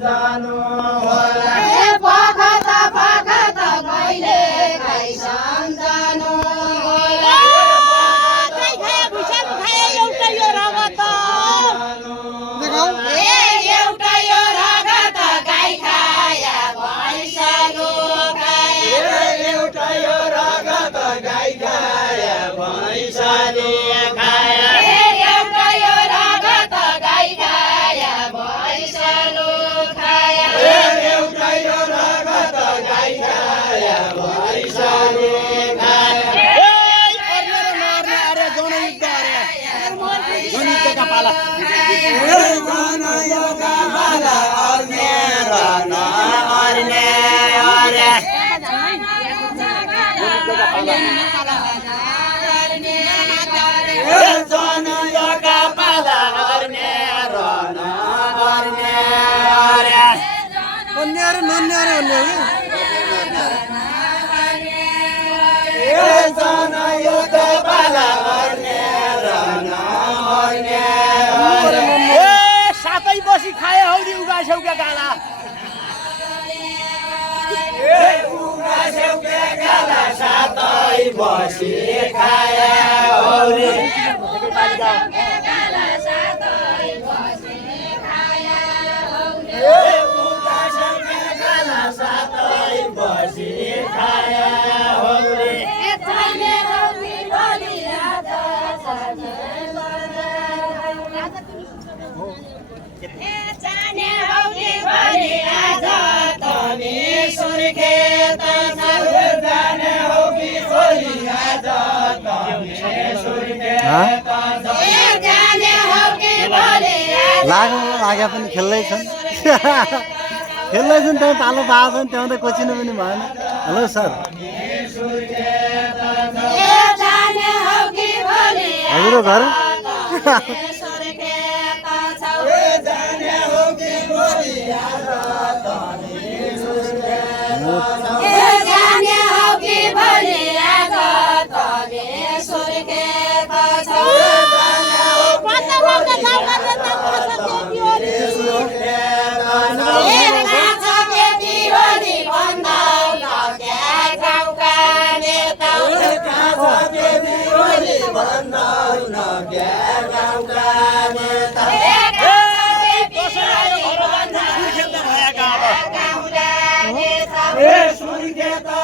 सम्झनु होला पखत पखत कहिले काई सम्झनु होला गाई खाए भुसा खाए एउटा यो रगत एउटा यो रगत गाई खाया भैँसालो खाया एउटा यो रगत गाई खाया भैँसाले खाया एउटा यो रगत गाई खाया भैँसालो खाया एउटा यो रगत गाई खाया भैँसाले खाया सातै बसी खाए हौ नि उगा सेउका गाला उगा सेउका गाला सातै बसी खाया हौरे उगा सेउका गाला सातै बसी खाया हौरे लाग्यो पनि खेल्दैछन् खेल्दैछन् त्यहाँ पालो पाएको छन् त्यहाँ त कोचिनु पनि भएन हेलो सर हजुर घर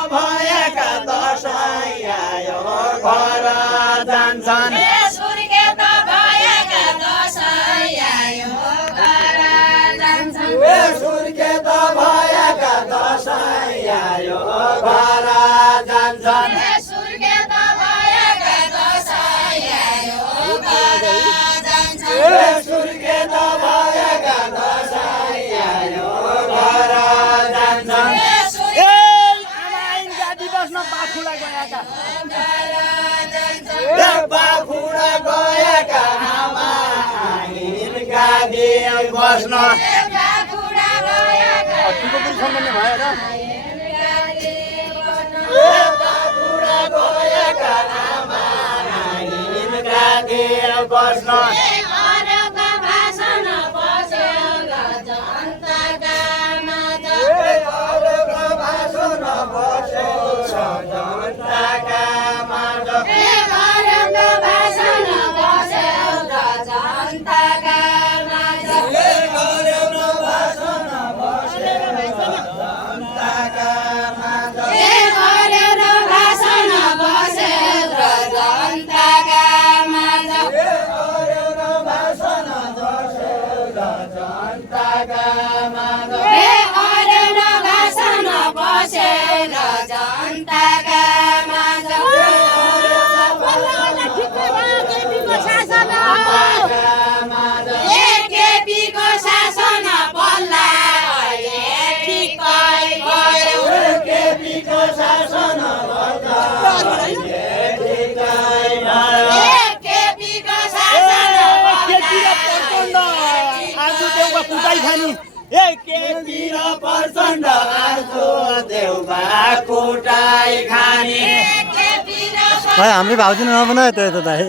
भएका दसैँ आयो घर जान्छन् सुर्खेत भएका दसैँ आयो घर जान्छन् सुर्खेत भएका दसैँ आयो घर जान्छन् सुर्खेत भएका दसैँ आयो घर जान्छन् सुर्खेत भएका दसैँ आयो घर जान्छन् बाखुडा गएका आमा हिँडका दिए बस्न बाखुडा गएका आमा हिँडका दिए बस्न प्रचण्ड आजो देउबा कुटाई खाने हाम्रो भाउजू नबनायो त्यो त दाइ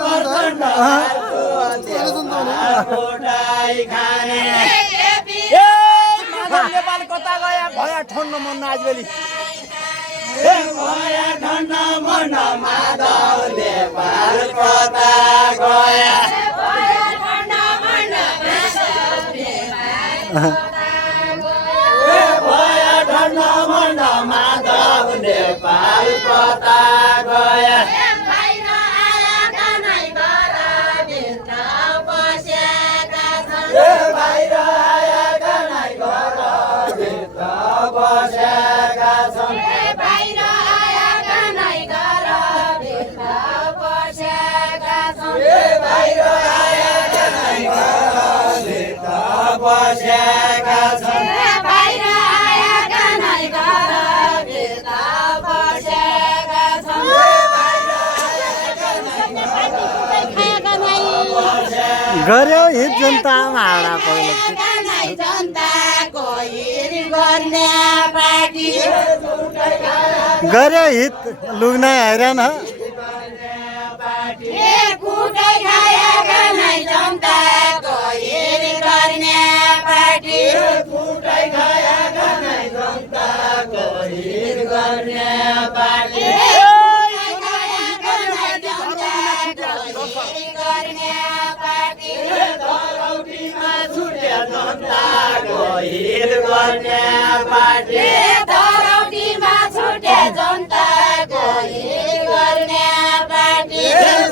प्रचण्ड फुटाई खाने नेपाल कता गया भया ठन्न मन आजबेली भया ठन्न मन माधव नेपाल कता गया भया ठन्न मन माधव नेपाल कता गया बाहिर आएका नै घरभित्र बसेका छन् बाहिर आएका नै घरभित्र बसेका छन् बाहिर आएका नै घरभित्र बसेका छन् बाहिर आएका नै घरभित्र बसेका छन् गऱ्यो हित जनतामा हाडा पहिलो जनताको हित गर्ने पार्टी गऱ्यो हित लुग्नै हैरान कुटै खाएका नै जनताको हित गर्ने पार्टी फुटाइ खाएका नै जनताको हित गर्ने पार्टी धरौटीमा छुट्या जनताको हित गर्ने पार्टी धरौटीमा छुट्या जनताको हित गर्ने पार्टी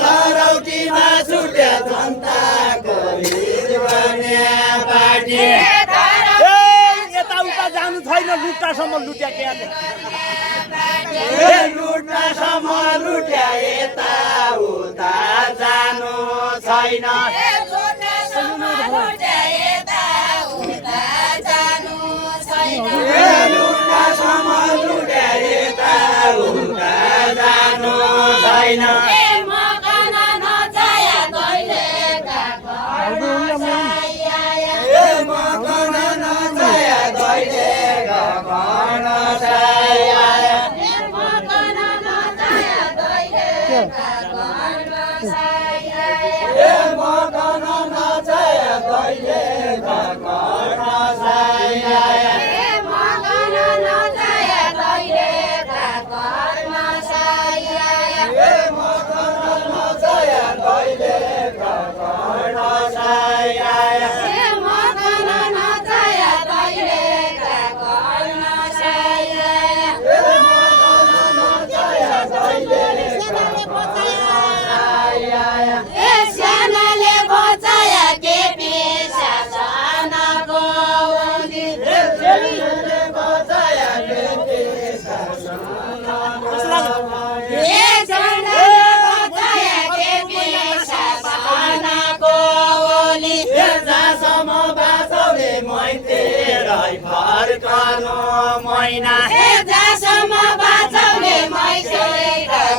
धरौटीमा छुट्या जनताको हित गर्ने पार्टी यताउता जानु छैन लुट्टासम्म लुट्या के लुट्नासम्म लुट्या यता उता जानु छैन लुट्नासम्म लुट्या यता उता जानु छैन मैना जसम्म बाँचाउने मैसे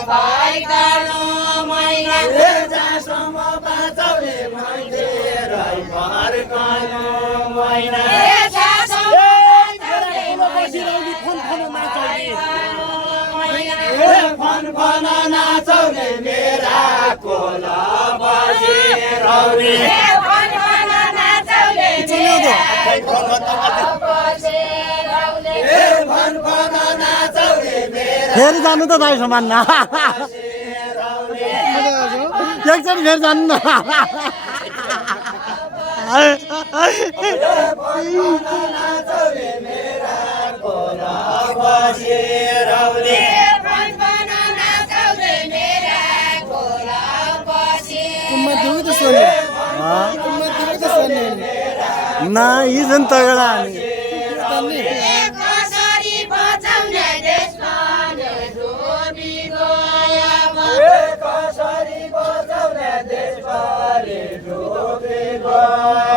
भइकनु मैना जसम्म बाँचाउने मैसे फर्कनु मैना फन नाचौने मेरा कोल बसिरौने फेरि जानु त दाइ समान न एकचोटि फेरि जानु न ना यी छन् तगडा हामी कसरी बचाउने देशमा डुबी गयो कसरी बचाउने देशभरि डुबी गयो